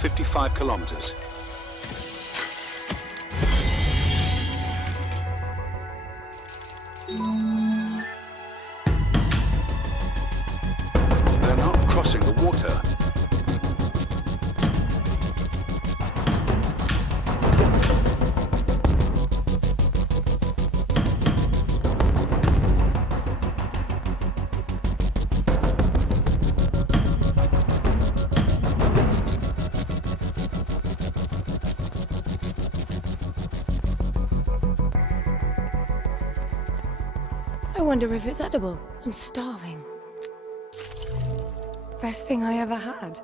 55 kilometers. They're not crossing the water. I wonder if it's edible. I'm starving. Best thing I ever had.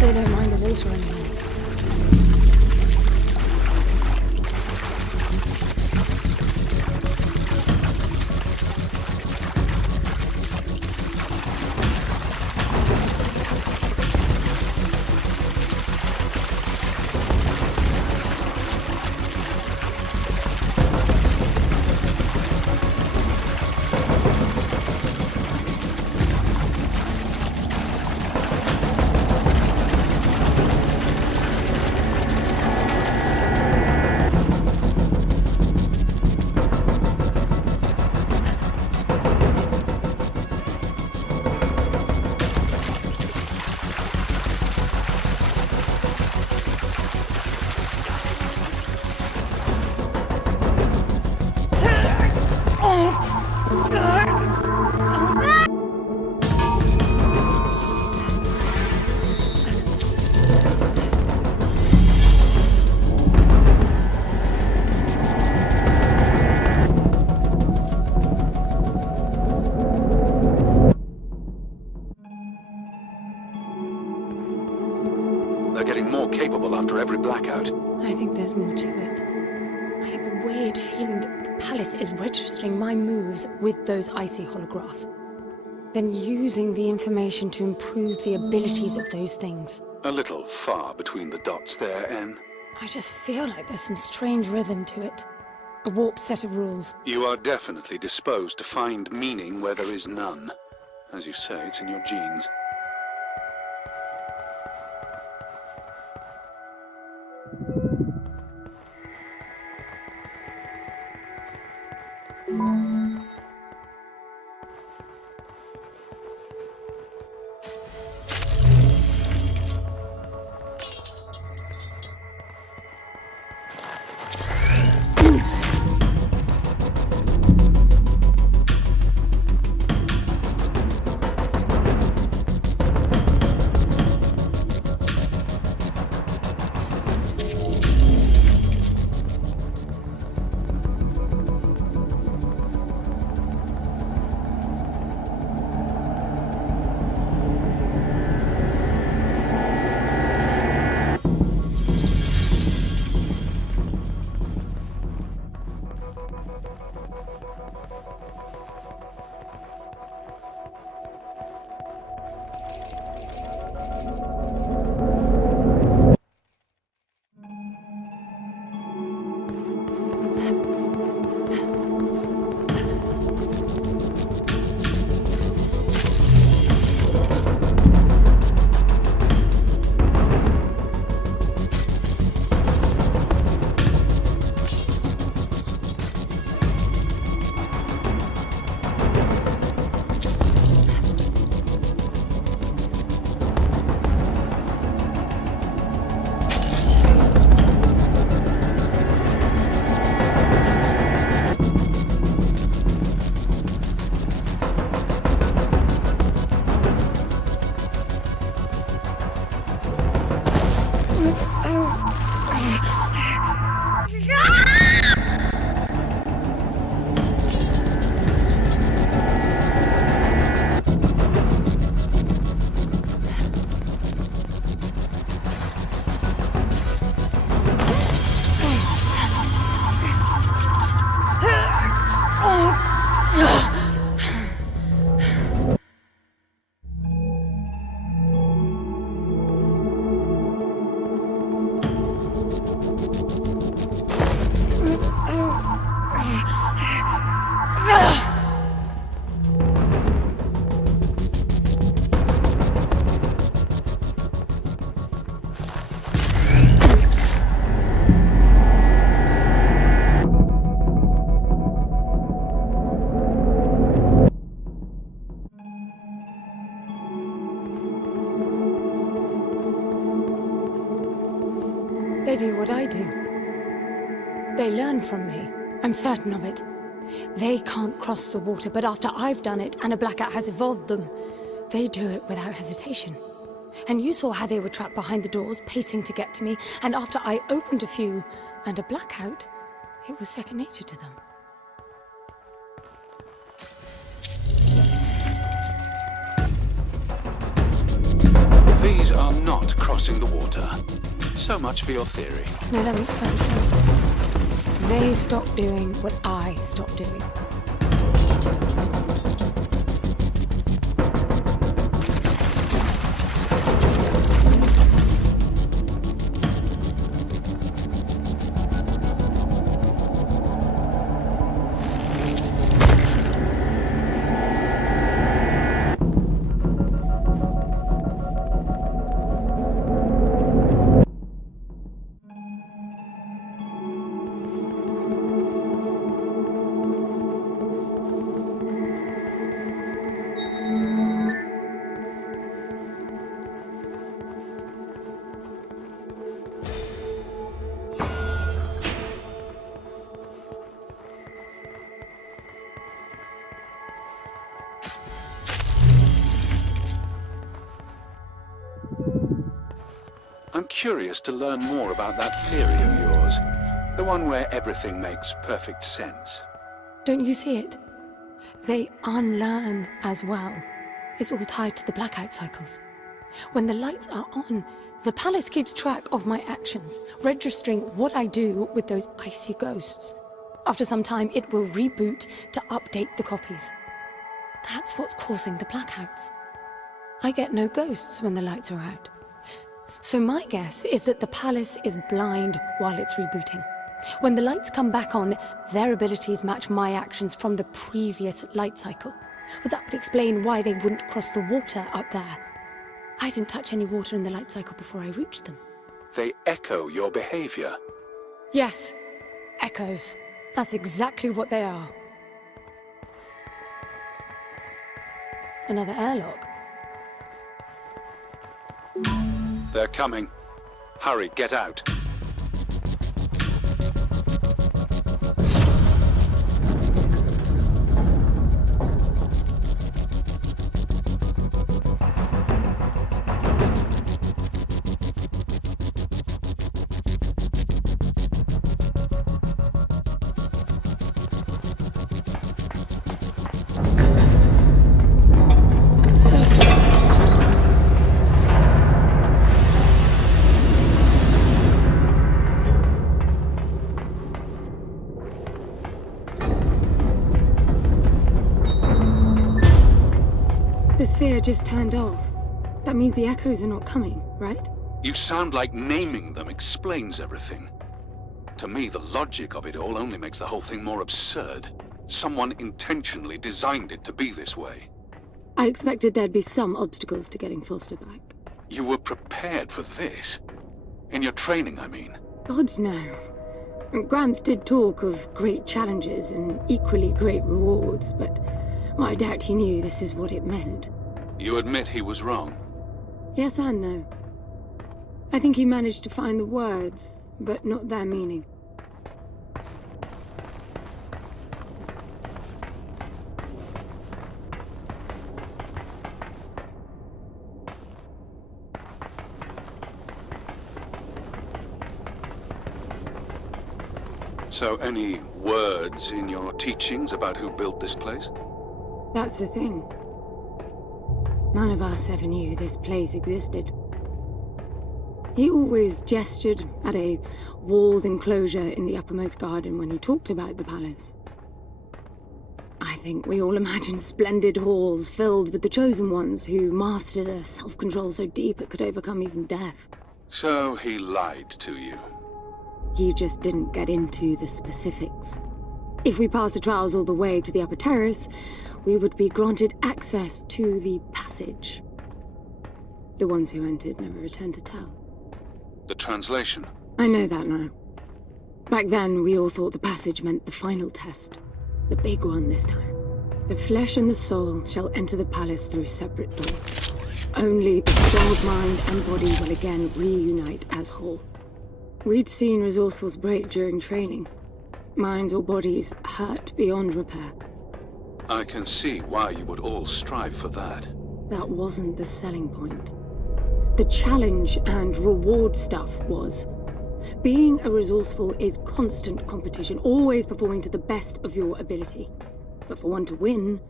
They don't mind the water anymore. They're getting more capable after every blackout. I think there's more to it. I have a weird feeling that the palace is registering my moves with those icy holographs, then using the information to improve the abilities of those things. A little far between the dots there, Anne. I just feel like there's some strange rhythm to it. A warped set of rules. You are definitely disposed to find meaning where there is none. As you say, it's in your genes. They do what I do. They learn from me. I'm certain of it. They can't cross the water, but after I've done it and a blackout has evolved them, they do it without hesitation. And you saw how they were trapped behind the doors, pacing to get to me, and after I opened a few and a blackout, it was second nature to them. These are not crossing the water. So much for your theory. No, that makes perfect sense. They stopped doing what I stopped doing. I'm curious to learn more about that theory of yours. The one where everything makes perfect sense. Don't you see it? They unlearn as well. It's all tied to the blackout cycles. When the lights are on, the palace keeps track of my actions, registering what I do with those icy ghosts. After some time, it will reboot to update the copies. That's what's causing the blackouts. I get no ghosts when the lights are out. So my guess is that the palace is blind while it's rebooting. When the lights come back on, their abilities match my actions from the previous light cycle. But that would explain why they wouldn't cross the water up there. I didn't touch any water in the light cycle before I reached them. They echo your behavior. Yes, echoes. That's exactly what they are. Another airlock. They're coming. Hurry, get out. The sphere just turned off. That means the echoes are not coming, right? You sound like naming them explains everything. To me, the logic of it all only makes the whole thing more absurd. Someone intentionally designed it to be this way. I expected there'd be some obstacles to getting Foster back. You were prepared for this? In your training, I mean. Gods no. Gramps did talk of great challenges and equally great rewards, but I doubt he knew this is what it meant. You admit he was wrong? Yes and no. I think he managed to find the words, but not their meaning. So any words in your teachings about who built this place? That's the thing. None of us ever knew this place existed. He always gestured at a walled enclosure in the uppermost garden when he talked about the palace. I think we all imagined splendid halls filled with the chosen ones who mastered a self-control so deep it could overcome even death. So he lied to you. He just didn't get into the specifics. If we passed the trials all the way to the upper terrace, we would be granted access to the passage. The ones who entered never returned to tell. The translation? I know that now. Back then, we all thought the passage meant the final test. The big one this time. The flesh and the soul shall enter the palace through separate doors. Only the soul, mind, and body will again reunite as whole. We'd seen resourcefuls break during training. Minds or bodies hurt beyond repair. I can see why you would all strive for that. That wasn't the selling point. The challenge and reward stuff was. Being a resourceful is constant competition, always performing to the best of your ability. But for one to win,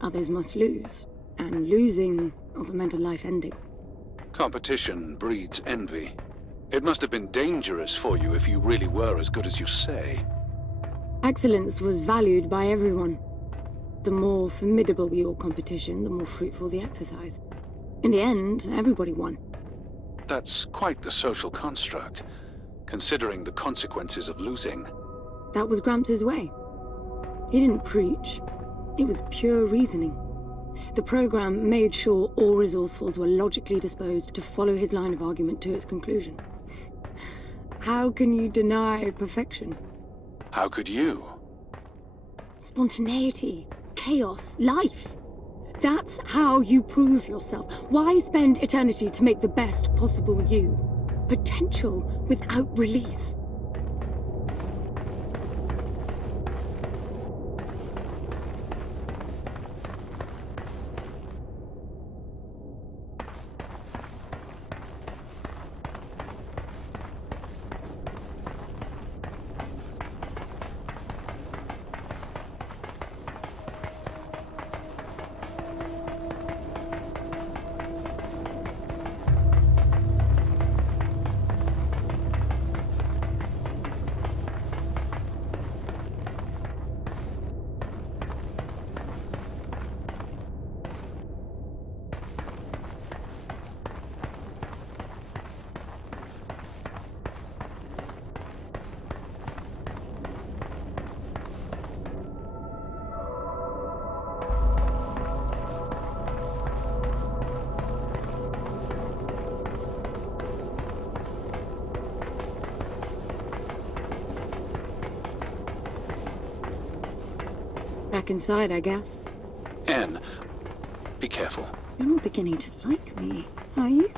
others must lose. And losing often meant a life ending. Competition breeds envy. It must have been dangerous for you if you really were as good as you say. Excellence was valued by everyone. The more formidable your competition, the more fruitful the exercise. In the end, everybody won. That's quite the social construct, considering the consequences of losing. That was Gramps' way. He didn't preach. It was pure reasoning. The program made sure all resourcefuls were logically disposed to follow his line of argument to its conclusion. How can you deny perfection? How could you? Spontaneity, chaos, life. That's how you prove yourself. Why spend eternity to make the best possible you? Potential without release. Back inside, I guess. Anne, be careful. You're not beginning to like me, are you?